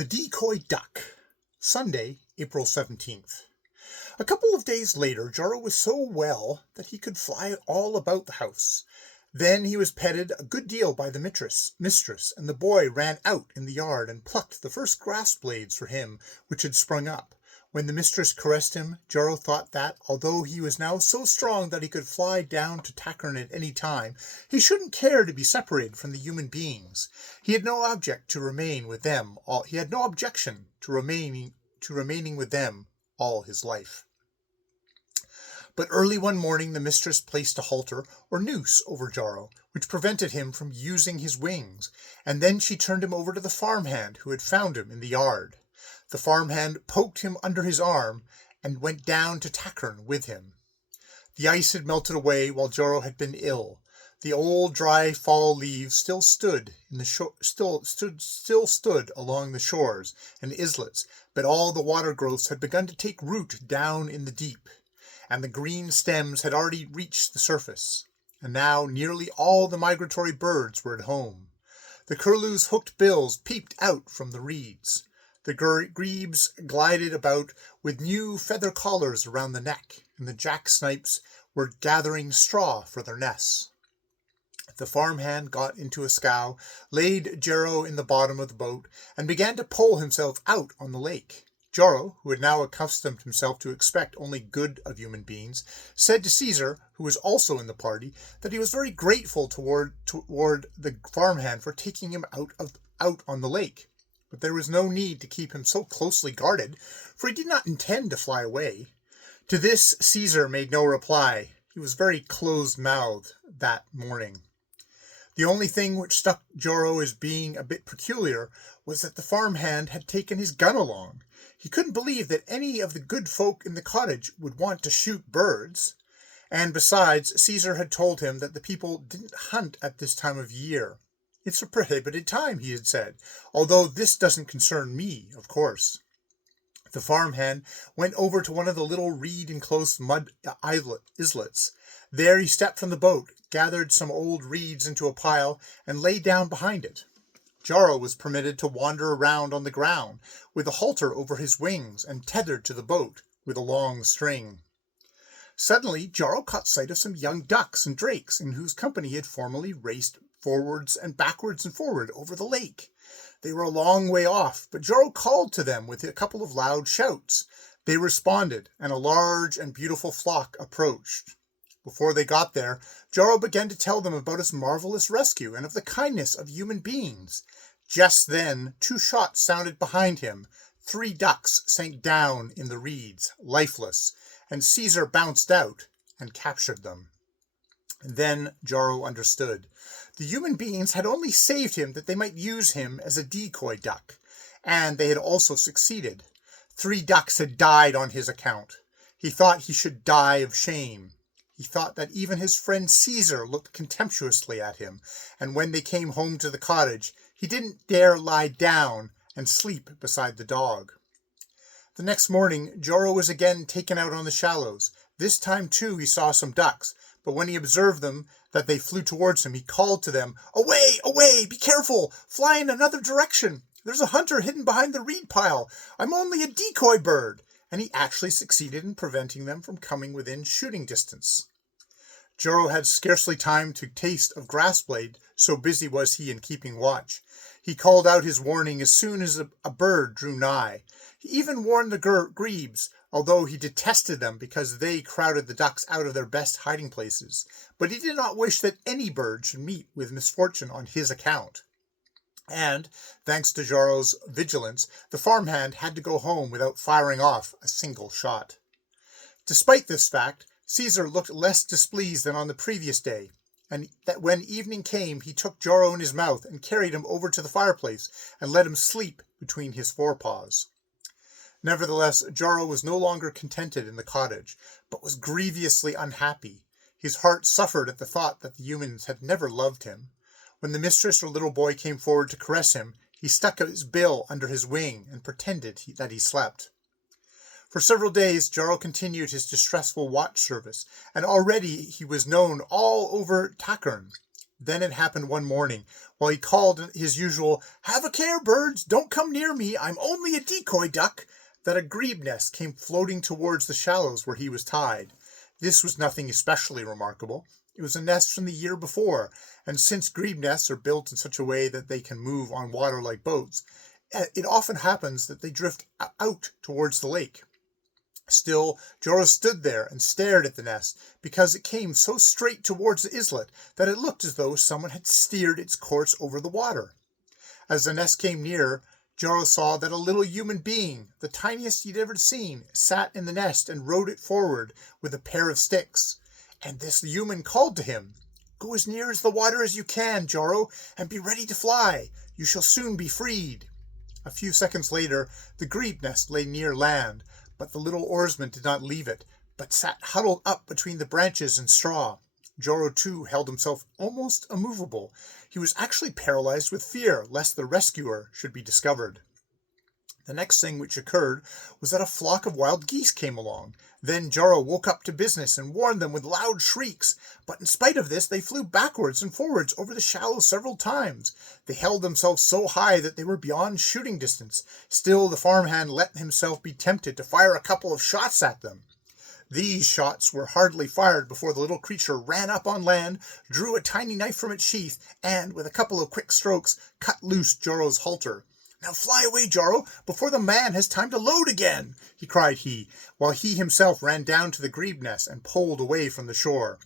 The Decoy Duck. Sunday, April 17th. A couple of days later, Jaro was so well that he could fly all about the house. Then he was petted a good deal by the mistress, and the boy ran out in the yard and plucked the first grass blades for him which had sprung up. When the mistress caressed him, Jaro thought that, although he was now so strong that he could fly down to Takern at any time, he shouldn't care to be separated from the human beings. He had no object to remain with them. He had no objection to remaining with them all his life. But early one morning the mistress placed a halter or noose over Jaro, which prevented him from using his wings, and then she turned him over to the farmhand who had found him in the yard. The farmhand poked him under his arm and went down to Takern with him. The ice had melted away while Jaro had been ill. The old dry fall leaves still stood along the shores and islets, but all the water growths had begun to take root down in the deep, and the green stems had already reached the surface. And now nearly all the migratory birds were at home. The curlew's hooked bills peeped out from the reeds. The grebes glided about with new feather collars around the neck, and the jacksnipes were gathering straw for their nests. The farmhand got into a scow, laid Jaro in the bottom of the boat, and began to pole himself out on the lake. Jaro, who had now accustomed himself to expect only good of human beings, said to Caesar, who was also in the party, that he was very grateful toward the farmhand for taking him out on the lake. But there was no need to keep him so closely guarded, for he did not intend to fly away. To this Caesar made no reply. He was very close-mouthed that morning. The only thing which struck Jaro as being a bit peculiar was that the farmhand had taken his gun along. He couldn't believe that any of the good folk in the cottage would want to shoot birds. And besides, Caesar had told him that the people didn't hunt at this time of year. "It's a prohibited time," he had said, "although this doesn't concern me, of course." The farmhand went over to one of the little reed-enclosed mud islets. There he stepped from the boat, gathered some old reeds into a pile, and lay down behind it. Jaro was permitted to wander around on the ground, with a halter over his wings and tethered to the boat with a long string. Suddenly Jaro caught sight of some young ducks and drakes in whose company he had formerly raced forwards and forward over the lake. They were a long way off, but Jaro called to them with a couple of loud shouts. They responded, and a large and beautiful flock approached. Before they got there, Jaro began to tell them about his marvelous rescue and of the kindness of human beings. Just then 2 shots sounded behind him. 3 ducks sank down in the reeds, lifeless, and Caesar bounced out and captured them. Then Jaro understood. The human beings had only saved him that they might use him as a decoy duck, and they had also succeeded. 3 ducks had died on his account. He thought he should die of shame. He thought that even his friend Caesar looked contemptuously at him, and when they came home to the cottage, he didn't dare lie down and sleep beside the dog. The next morning, Jaro was again taken out on the shallows. This time, too, he saw some ducks, but when he observed them, that they flew towards him, he called to them, "Away, away, be careful, fly in another direction. There's a hunter hidden behind the reed pile. I'm only a decoy bird." And he actually succeeded in preventing them from coming within shooting distance. Jaro had scarcely time to taste of grass blade, so busy was he in keeping watch. He called out his warning as soon as a bird drew nigh. He even warned the grebes, although he detested them because they crowded the ducks out of their best hiding places. But he did not wish that any bird should meet with misfortune on his account. And, thanks to Jaro's vigilance, the farmhand had to go home without firing off a single shot. Despite this fact, Caesar looked less displeased than on the previous day, and that when evening came he took Jaro in his mouth and carried him over to the fireplace and let him sleep between his forepaws. Nevertheless, Jaro was no longer contented in the cottage, but was grievously unhappy. His heart suffered at the thought that the humans had never loved him. When the mistress or little boy came forward to caress him, he stuck his bill under his wing and pretended that he slept. For several days Jaro continued his distressful watch service, and already he was known all over Takern. Then it happened one morning, while he called his usual, "Have a care, birds, don't come near me, I'm only a decoy duck," that a grebe nest came floating towards the shallows where he was tied. This was nothing especially remarkable. It was a nest from the year before, and since grebe nests are built in such a way that they can move on water like boats, it often happens that they drift out towards the lake. Still, Joro stood there and stared at the nest, because it came so straight towards the islet that it looked as though someone had steered its course over the water. As the nest came nearer, Joro saw that a little human being, the tiniest he'd ever seen, sat in the nest and rowed it forward with a pair of sticks. And this human called to him, "Go as near as the water as you can, Joro, and be ready to fly. You shall soon be freed." A few seconds later, the grebe nest lay near land, but the little oarsman did not leave it, but sat huddled up between the branches and straw. Joro, too, held himself almost immovable. He was actually paralyzed with fear lest the rescuer should be discovered. The next thing which occurred was that a flock of wild geese came along. Then Joro woke up to business and warned them with loud shrieks, but in spite of this they flew backwards and forwards over the shallows several times. They held themselves so high that they were beyond shooting distance. Still the farmhand let himself be tempted to fire a couple of shots at them. These shots were hardly fired before the little creature ran up on land, drew a tiny knife from its sheath, and, with a couple of quick strokes, cut loose Joro's halter. "Now fly away, Joro, before the man has time to load again," cried he, while he himself ran down to the grebe nest and pulled away from the shore.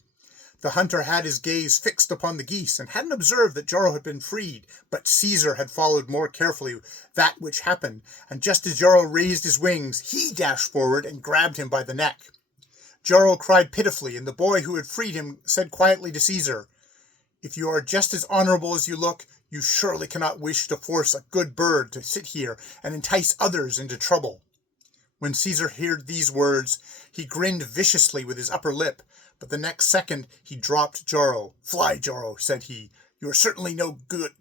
The hunter had his gaze fixed upon the geese, and hadn't observed that Joro had been freed, but Caesar had followed more carefully that which happened, and just as Joro raised his wings, he dashed forward and grabbed him by the neck. Joro cried pitifully, and the boy who had freed him said quietly to Caesar, "If you are just as honorable as you look, you surely cannot wish to force a good bird to sit here and entice others into trouble." When Caesar heard these words, he grinned viciously with his upper lip, but the next second he dropped Joro. "Fly, Joro," said he. "You are certainly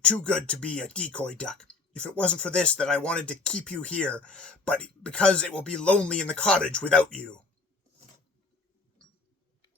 too good to be a decoy duck. If it wasn't for this that I wanted to keep you here, but because it will be lonely in the cottage without you."